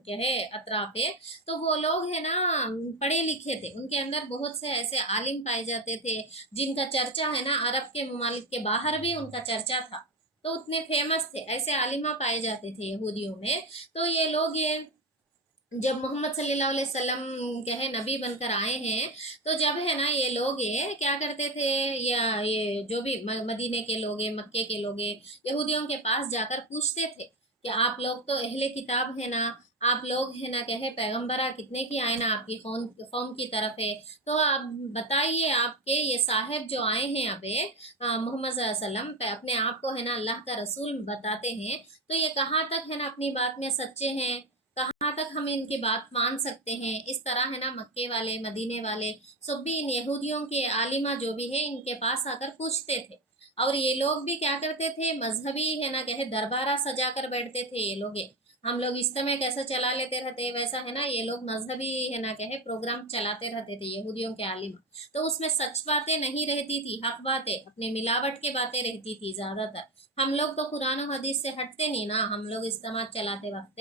क्या है अतराफ है, तो वो लोग है ना पढ़े लिखे थे, उनके अंदर बहुत से ऐसे आलिम पाए जाते थे जिनका चर्चा है ना अरब के ममालिक के बाहर भी उनका चर्चा था। तो उतने फेमस थे, ऐसे आलिमा पाए जाते थे यहूदियों में। तो ये लोग ये जब मोहम्मद सल्लल्लाहु अलैहि वसल्लम कहे नबी बनकर आए हैं, तो जब है ना ये लोग ये क्या करते थे, या ये जो भी मदीने के लोग मक्के के लोग यहूदियों के पास जाकर पूछते थे कि आप लोग तो अहले किताब है ना, आप लोग है ना कहे पैगंबरा कितने की आए ना आपकी कौम कौम की तरफ है, तो आप बताइए आपके ये साहब जो आए हैं अबे मोहम्मद सल्लल्लाहु अलैहि वसल्लम अपने आप को है ना अल्लाह का रसूल बताते हैं, तो ये कहाँ तक है ना अपनी बात में सच्चे हैं, कहाँ तक हम इनकी बात मान सकते हैं। इस तरह है ना मक्के वाले मदीने वाले सब भी इन यहूदियों के आलिमा जो भी है इनके पास आकर पूछते थे। और ये लोग भी क्या करते थे, मजहबी है ना कहे दरबारा सजा कर बैठते थे ये लोग हम लोग इज्तिमा कैसे चला लेते रहते वैसा है ना ये लोग मजहबी है ना कहे प्रोग्राम चलाते रहते थे यहूदियों के आलिमा। तो उसमें सच बातें नहीं रहती थी, हक बातें अपने मिलावट के बातें रहती थी ज्यादातर। हम लोग तो कुरान और हदीस से हटते नहीं ना, हम लोग इज्तिमा चलाते वक्त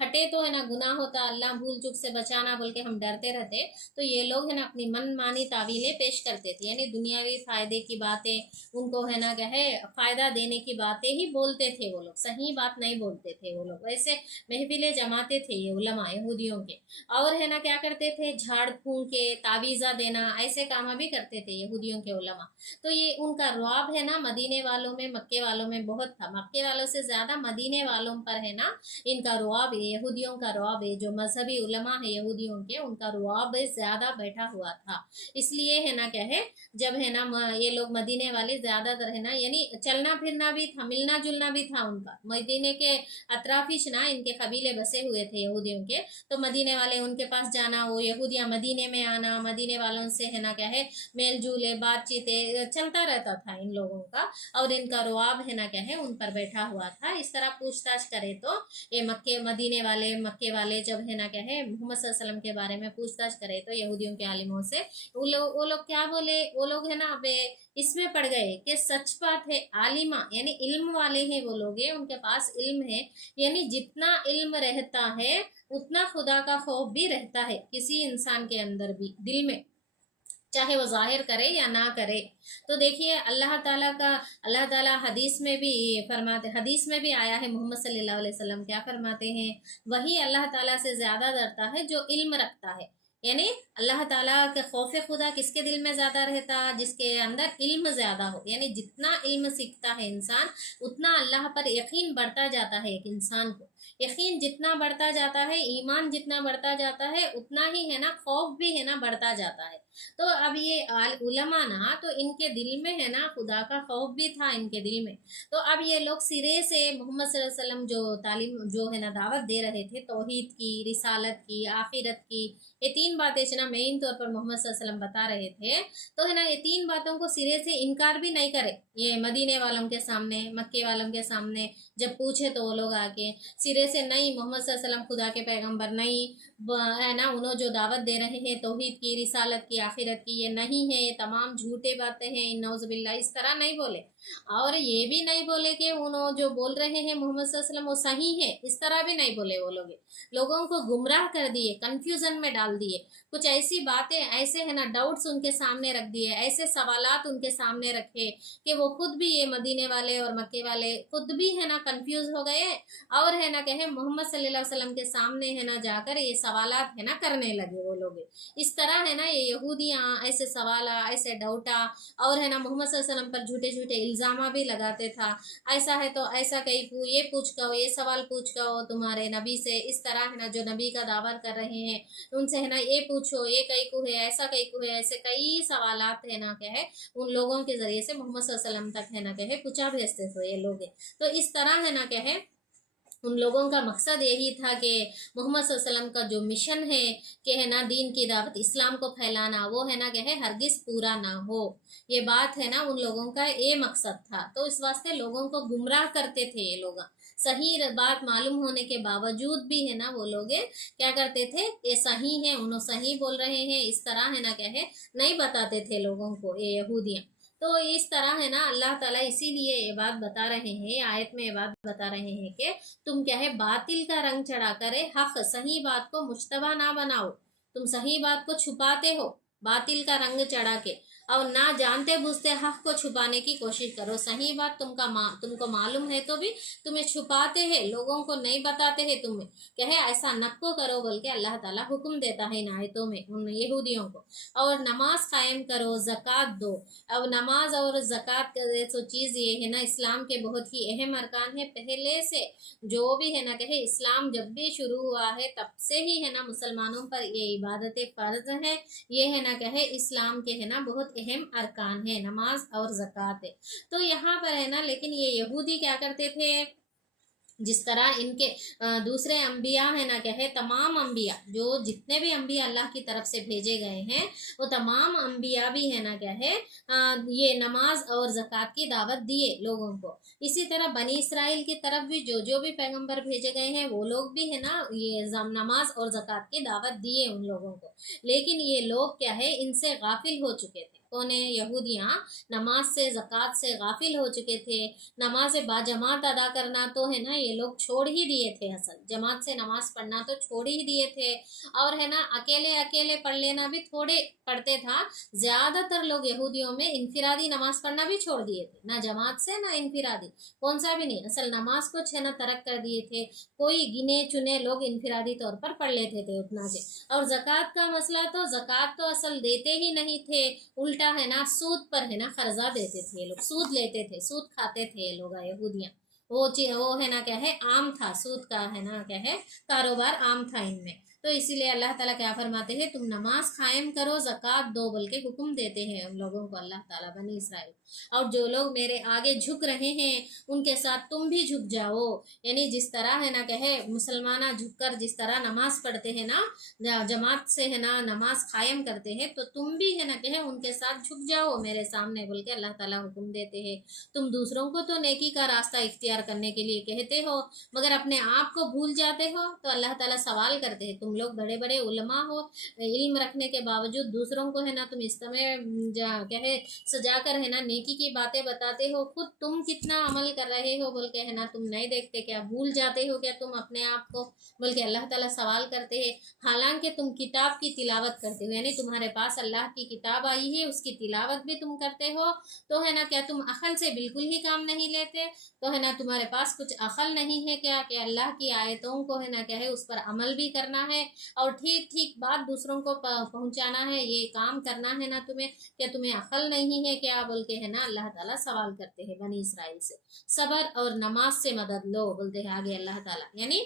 हटे तो है ना गुनाह होता, अल्लाह भूल चूक से बचाना बोल के हम डरते रहते। तो ये लोग है ना अपनी मन मानी तावीलें पेश करते थे, यानी दुनियावी फायदे की बातें उनको है ना कहे फायदा देने की बातें ही बोलते थे वो लोग, सही बात नहीं बोलते थे वो लोग। वैसे महफिलें जमाते थे ये उलमा यहूदियों के, और है ना क्या करते थे झाड़ फूंक के तावीज़ा देना ऐसे काम भी करते थे यहूदियों के उलमा। तो ये उनका रौब है ना मदीने वालों में मक्के वालों में बहुत था, मक्के वालों से ज्यादा मदीने वालों पर है ना इनका रुआब है, यहूदियों का रुआब है, जो मजहबी उलमा है यहूदियों के उनका रुआब ज्यादा बैठा हुआ था। इसलिए है ना क्या है, जब है ना ये लोग मदीने वाले ज्यादातर है ना, यानी चलना फिरना भी था, मिलना जुलना भी था उनका, मदीने के अतराफिश ना इनके कबीले बसे हुए थे यहूदियों के। तो मदीने वाले उनके पास जाना, वो यहूदिया मदीने में आना, मदीने वालों से है ना क्या है मेल जूले बातचीतें चलता रहता था इन लोगों का। और इनका रुआब है ना क्या है उन पर बैठा हुआ था। इस तरह पूछताछ करे तो ये मक्के मदीने वाले मक्के वाले जब है ना क्या है मोहम्मद सल्लल्लाहु अलैहि वसल्लम के बारे में पूछताछ करे तो यहूदियों के आलिमों से वो लोग क्या बोले, वो लोग है ना अब इसमें पड़ गए कि सच बात है, आलिमा यानी इल्म वाले हैं वो लोग हैं, उनके पास इल्म है, यानी जितना इल्म रहता है उतना खुदा का खौफ भी रहता है किसी इंसान के अंदर भी दिल में, चाहे वो जाहिर करे या ना करे। तो देखिए अल्लाह ताला हदीस में भी फरमाते, हदीस में भी आया है मोहम्मद सल्लल्लाहु अलैहि वसल्लम क्या फरमाते हैं, वही अल्लाह ताला से ज्यादा डरता है जो इल्म रखता है। यानी अल्लाह ताला के खौफ खुदा किसके दिल में ज्यादा रहता, जिसके अंदर इल्म ज्यादा हो, यानी जितना इल्म सीखता है इंसान उतना अल्लाह पर यकीन बढ़ता जाता है। एक इंसान को यकीन जितना बढ़ता जाता है, ईमान जितना बढ़ता जाता है, उतना ही है ना खौफ भी है ना बढ़ता जाता है। तो अब ये उलमा ना तो इनके दिल में है ना खुदा का खौफ भी था इनके दिल में। तो अब ये लोग सिरे से मोहम्मद सल्लल्लाहु अलैहि वसल्लम जो तालीम जो है ना दावत दे रहे थे तौहीद की, रिसालत की, आखिरत की, ये तीन बातें ना मेन तौर पर मोहम्मद सल्लल्लाहु अलैहि वसल्लम बता रहे थे। तो है ना ये तीन बातों को सिरे से इनकार भी नहीं करे, ये मदीने वालों के सामने मक्के वालों के सामने जब पूछे तो वो लोग आके सिरे से नहीं मोहम्मद सल्लल्लाहु अलैहि वसल्लम खुदा के पैगंबर नहीं है ना, उन्होंने जो दावत दे रहे हैं तौहीद की, रिसालत की, आखिरत की, ये नहीं है, ये तमाम झूठे बातें हैं, नौजुबिल्ला, इस तरह नहीं बोले। और ये भी नहीं बोले कि उन्होंने जो बोल रहे हैं मोहम्मद सल्लल्लाहु अलैहि वसल्लम वो सही है, इस तरह भी नहीं बोले। वो लोग लोगों को गुमराह कर दिए, कंफ्यूजन में डाल दिए, कुछ ऐसी बातें ऐसे है ना डाउट्स उनके सामने रख दिए, ऐसे सवालात उनके सामने रखे कि वो खुद भी ये मदीने वाले और मक्के वाले खुद भी है ना कंफ्यूज हो गए, और है ना कहे मोहम्मद सल्लल्लाहु अलैहि वसल्लम के सामने है ना जाकर ये सवालात है ना करने लगे वो लोग। इस तरह है ना ये यहूदियाँ ऐसे सवाला ऐसे डाउटा, और है ना मोहम्मद सल्लल्लाहु अलैहि वसल्लम पर झूठे झूठे इल्जामा भी लगाते था, ऐसा है तो ऐसा कहीं ये पूछ कहो, ये सवाल पूछ कहो तुम्हारे नबी से, इस तरह है ना जो नबी का दावा कर रहे हैं उनसे है ना ये पूछो, ये कई को है, ऐसा कई को है, ऐसे कई सवालात है ना कहे उन लोगों के जरिए से मोहम्मद सल्लल्लाहु अलैहि वसल्लम तक है ना कहे पूछा भेजते थे ये लोग। तो इस तरह है ना कहे उन लोगों का मकसद यही था कि मोहम्मद सल्लल्लाहु अलैहि वसल्लम का जो मिशन है कि है ना दीन की दावत इस्लाम को फैलाना, वो है ना क्या है हरगिज पूरा ना हो, ये बात है ना उन लोगों का ये मकसद था। तो इस वास्ते लोगों को गुमराह करते थे ये लोग, सही बात मालूम होने के बावजूद भी है ना वो लोग क्या करते थे, ये सही है उन्होंने सही बोल रहे हैं, इस तरह है ना क्या है नहीं बताते थे लोगों को ये यहूदियाँ। तो इस तरह है ना अल्लाह ताला इसीलिए ये बात बता रहे हैं, आयत में ये बात बता रहे हैं कि तुम क्या है बातिल का रंग चढ़ा करे हक सही बात को मुश्तबा ना बनाओ, तुम सही बात को छुपाते हो बातिल का रंग चढ़ा के। और ना जानते बूझते हक को छुपाने की कोशिश करो। सही बात तुमको मालूम है तो भी तुम्हें छुपाते हैं, लोगों को नहीं बताते हैं। तुम्हें कहे ऐसा नको करो बोल के अल्लाह ताला हुक्म देता है इन आयतों में उन यहूदियों को। और नमाज कायम करो, ज़कात दो। अब नमाज और ज़कात तो चीज़ ये है ना, इस्लाम के बहुत ही अहम अरकान है। पहले से जो भी है ना कहे, इस्लाम जब भी शुरू हुआ है तब से ही है ना मुसलमानों पर ये इबादतें फ़र्ज है। ये है ना कहे इस्लाम के है ना बहुत अहम अरकान है, नमाज और ज़कात है। तो यहाँ पर है ना, लेकिन ये यहूदी क्या करते थे, जिस तरह इनके दूसरे अंबिया है ना क्या है, तमाम अंबिया जो जितने भी अंबिया अल्लाह की तरफ से भेजे गए हैं वो तमाम अंबिया भी है ना क्या है, ये नमाज और ज़कात की दावत दिए लोगों को। इसी तरह बनी इसराइल की तरफ भी जो जो भी पैगंबर भेजे गए हैं वो लोग भी है ना ये नमाज और ज़कात की दावत दिए उन लोगों को। लेकिन ये लोग क्या है, इनसे गाफिल हो चुके थे। कौन है? यहूदियाँ नमाज से ज़कात से गाफिल हो चुके थे। नमाज बाजमात अदा करना तो है ना ये लोग छोड़ ही दिए थे, असल जमात से नमाज पढ़ना तो छोड़ ही दिए थे। और है ना अकेले अकेले पढ़ लेना भी थोड़े पढ़ते था। ज़्यादातर लोग यहूदियों में इनफिरादी नमाज पढ़ना भी छोड़ दिए थे, ना जमात से ना इनफिरादी, कौन सा भी नहीं, असल नमाज को है ना तर्क कर दिए थे। कोई गिने चुने लोग इनफिरादी तौर पर पढ़ लेते थे उतना से। और ज़कात का मसला, तो ज़कात तो असल देते ही नहीं थे, उल्टा है ना सूद पर है ना कर्जा देते थे ये लोग, सूद लेते थे, सूद खाते थे ये लोग यहूदियाँ। वो है ना क्या है आम था, सूद का है ना क्या है कारोबार आम था इनमें। तो इसीलिए अल्लाह ताला क्या फरमाते हैं, तुम नमाज कायम करो, ज़कात दो बोल के हुक्म देते हैं उन लोगों को अल्लाह ताला, बनी इसराइल। और जो लोग मेरे आगे झुक रहे हैं उनके साथ तुम भी झुक जाओ। यानी जिस तरह है ना कहे मुसलमाना झुककर जिस तरह नमाज पढ़ते हैं ना, जमात से है ना नमाज कायम करते हैं, तो तुम भी है ना कहे उनके साथ झुक जाओ मेरे सामने बोल के अल्लाह ताला हुक्म देते हैं। तुम दूसरों को तो नेकी का रास्ता इख्तियार करने के लिए कहते हो, मगर अपने आप को भूल जाते हो। तो अल्लाह ताला सवाल करते हैं, तुम लोग बड़े बड़े उलमा हो, इल्म रखने के बावजूद दूसरों को है ना तुम इस समय क्या है सजा कर है ना नेकी की बातें बताते हो, खुद तुम कितना अमल कर रहे हो बोल के है ना तुम नहीं देखते क्या, भूल जाते हो क्या तुम अपने आप को बोल के अल्लाह ताला सवाल करते हैं। हालांकि तुम किताब की तिलावत करते हो, यानी तुम्हारे पास अल्लाह की किताब आई है, उसकी तिलावत भी तुम करते हो, तो है ना क्या तुम अकल से बिल्कुल ही काम नहीं लेते? तो है ना तुम्हारे पास कुछ अकल नहीं है क्या कि अल्लाह की आयतों को है ना क्या है उस पर अमल भी करना है और ठीक ठीक बात दूसरों को पहुंचाना है, ये काम करना है ना तुम्हें? क्या तुम्हें अकल नहीं है क्या बोल के है ना अल्लाह ताला सवाल करते हैं बनी इसराइल से। सबर और नमाज से मदद लो बोलते हैं आगे अल्लाह ताला। यानी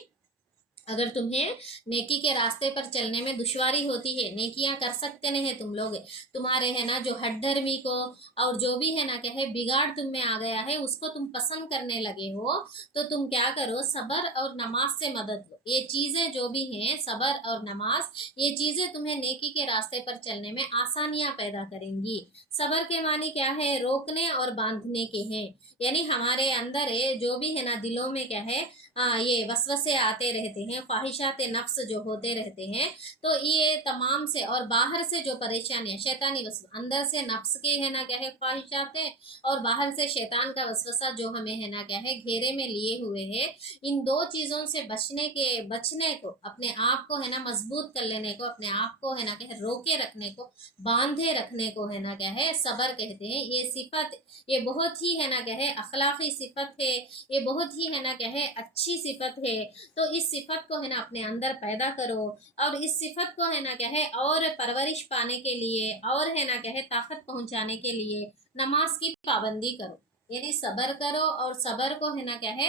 अगर तुम्हें नेकी के रास्ते पर चलने में दुश्वारी होती है, नेकियां कर सकते नहीं तुम लोग, तुम्हारे है ना जो हड्डर्मी को और जो भी है ना क्या है बिगाड़ तुम में आ गया है उसको तुम पसंद करने लगे हो, तो तुम क्या करो, सबर और नमाज से मदद लो। ये चीजें जो भी हैं सबर और नमाज, ये चीजें तुम्हें नेकी के रास्ते पर चलने में आसानियां पैदा करेंगी। सबर के मानी क्या है, रोकने और बांधने के हैं। यानी हमारे अंदर है जो भी है ना दिलों में क्या है, ये वसवसे आते रहते हैं, ख्वाहिशात नफ्स जो होते रहते हैं, तो ये तमाम से और बाहर से जो परेशानियां शैतानी वसवसा, अंदर से नफ्स के है ना क्या है ख्वाहिशात है और बाहर से शैतान का वसवसा जो हमें है ना क्या है घेरे में लिए हुए है, इन दो चीज़ों से बचने को अपने आप को है ना मजबूत कर लेने को, अपने आप को है ना क्या है रोके रखने को, बांधे रखने को है ना क्या है सबर कहते हैं। ये सिफत ये बहुत ही है ना क्या है अखलाकी सिफत है, ये बहुत ही है ना क्या है अच्छी सिफत है। तो इस सिफत को है ना अपने अंदर पैदा करो और इस सिफत को है ना क्या है और परवरिश पाने के लिए और है ना क्या है ताकत पहुंचाने के लिए नमाज की पाबंदी करो। यानी सबर करो और सबर को है ना क्या है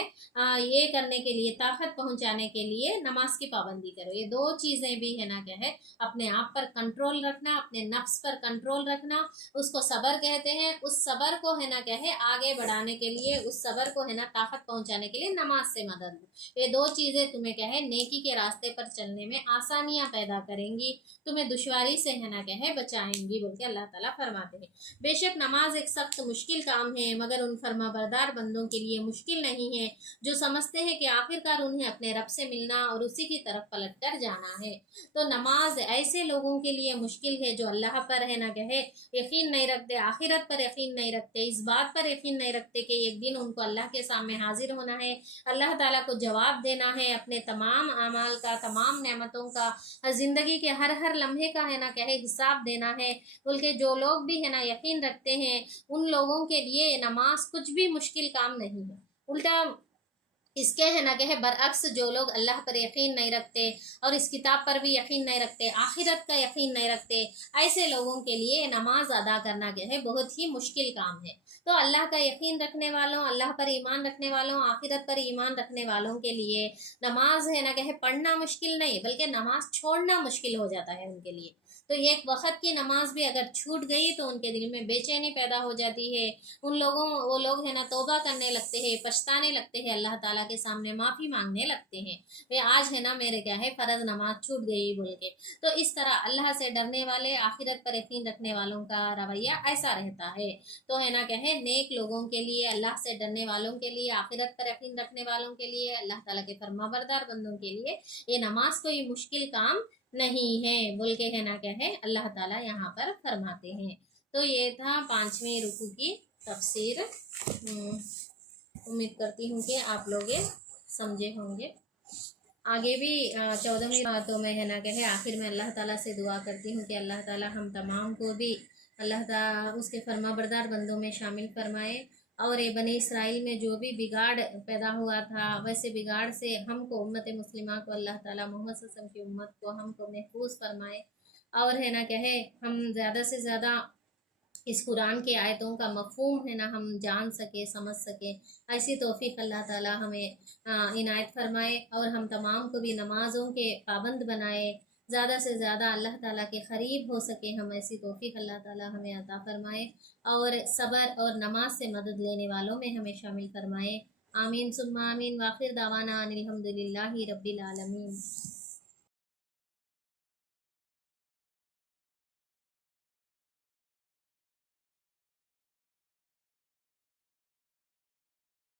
ये करने के लिए ताकत पहुंचाने के लिए नमाज की पाबंदी करो। ये दो चीज़ें भी है ना क्या है अपने आप पर कंट्रोल रखना, अपने नफ्स पर कंट्रोल रखना, उसको सबर कहते हैं। उस सबर को है ना क्या है आगे बढ़ाने के लिए, उस सबर को है ना ताकत पहुंचाने के लिए नमाज से मदद लो। ये दो चीज़ें तुम्हें क्या है नेकी के रास्ते पर चलने में आसानियां पैदा करेंगी, तुम्हें दुश्वारी से है ना क्या है बचाएंगी बोल के अल्लाह ताला फरमाते हैं। बेशक नमाज एक सख्त मुश्किल काम है, मगर ان فرما بردار بندوں کے لیے مشکل نہیں ہے جو سمجھتے ہیں کہ آخرکار انہیں اپنے رب سے ملنا اور اسی کی طرف پلٹ کر جانا ہے۔ تو نماز ایسے لوگوں کے لیے مشکل ہے جو اللہ پر ہے نہ کہے یقین نہیں رکھتے، آخرت پر یقین نہیں رکھتے، اس بات پر یقین نہیں رکھتے کہ ایک دن ان کو اللہ کے سامنے حاضر ہونا ہے، اللہ تعالیٰ کو جواب دینا ہے، اپنے تمام اعمال کا، تمام نعمتوں کا، زندگی کے ہر ہر لمحے کا ہے نہ کہے حساب دینا ہے۔ بلکہ جو لوگ بھی ہے نا یقین رکھتے ہیں ان لوگوں کے لیے نماز کچھ بھی مشکل کام نہیں ہے، الٹا اس کے ہے نہ کہ برعکس جو لوگ اللہ پر یقین نہیں رکھتے اور اس کتاب پر بھی یقین نہیں رکھتے، آخرت کا یقین نہیں رکھتے، ایسے لوگوں کے لیے نماز ادا کرنا کیا ہے بہت ہی مشکل کام ہے۔ تو اللہ کا یقین رکھنے والوں، اللہ پر ایمان رکھنے والوں، آخرت پر ایمان رکھنے والوں کے لیے نماز ہے نہ کہ پڑھنا مشکل نہیں بلکہ نماز چھوڑنا مشکل ہو جاتا ہے ان کے لیے۔ تو ایک وقت کی نماز بھی اگر چھوٹ گئی تو ان کے دل میں بے چینی پیدا ہو جاتی ہے، وہ لوگ ہے نا توبہ کرنے لگتے ہیں، پچھتانے لگتے ہیں، اللہ تعالیٰ کے سامنے معافی مانگنے لگتے ہیں، آج ہے نا میرے کیا ہے فرض نماز چھوٹ گئی بول کے۔ تو اس طرح اللہ سے ڈرنے والے، آخرت پر یقین رکھنے والوں کا رویہ ایسا رہتا ہے۔ تو ہے نا کہ نیک لوگوں کے لیے، اللہ سے ڈرنے والوں کے لیے، آخرت پر یقین رکھنے والوں کے لیے، اللہ تعالیٰ کے فرما بردار بندوں کے لیے یہ نماز کوئی مشکل کام نہیں ہے بول کے ہے نا کہ اللہ تعالیٰ یہاں پر فرماتے ہیں۔ تو یہ تھا 5ویں رکوع کی تفسیر۔ امید کرتی ہوں کہ آپ لوگ یہ سمجھے ہوں گے۔ آگے بھی 14ویں تو میں ہے نا کہ آخر میں اللہ تعالیٰ سے دعا کرتی ہوں کہ اللہ تعالیٰ ہم تمام کو بھی اللہ تعالیٰ اس کے فرما بردار بندوں میں شامل فرمائے، اور یہ بنی اسرائیل میں جو بھی بگاڑ پیدا ہوا تھا ویسے بگاڑ سے ہم کو، امت مسلمہ کو، اللہ تعالیٰ محمد صلی اللہ علیہ وسلم کی امت کو ہم کو محفوظ فرمائے، اور ہے نا کہ ہم زیادہ سے زیادہ اس قرآن کی آیتوں کا مفہوم ہے نا ہم جان سکے، سمجھ سکے، ایسی توفیق اللہ تعالیٰ ہمیں عنایت فرمائے، اور ہم تمام کو بھی نمازوں کے پابند بنائے، زیادہ سے زیادہ اللہ تعالیٰ کے قریب ہو سکے، ہم ایسی توفیق اللہ تعالیٰ ہمیں عطا فرمائے، اور صبر اور نماز سے مدد لینے والوں میں ہمیں شامل فرمائے۔ آمین ثم آمین، وآخر دعوانا ان الحمد للہ رب العالمین۔